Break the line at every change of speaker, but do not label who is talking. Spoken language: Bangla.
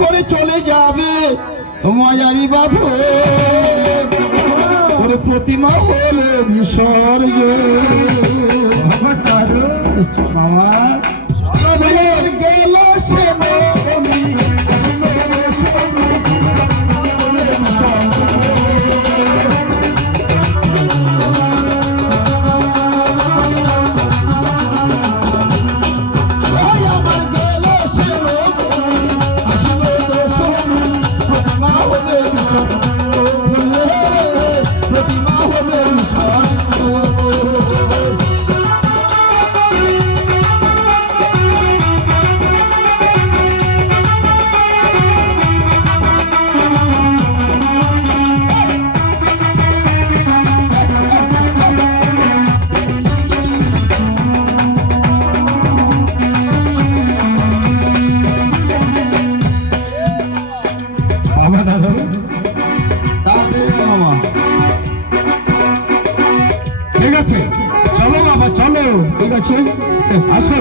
করে চলে যাবে। হুমায়ারি বাধ প্রতিমা হলে বিসর্গে। মামা গেলো। বাবা। ঠিক আছে? চলো বাবা চলো। ঠিক আছে? আসো।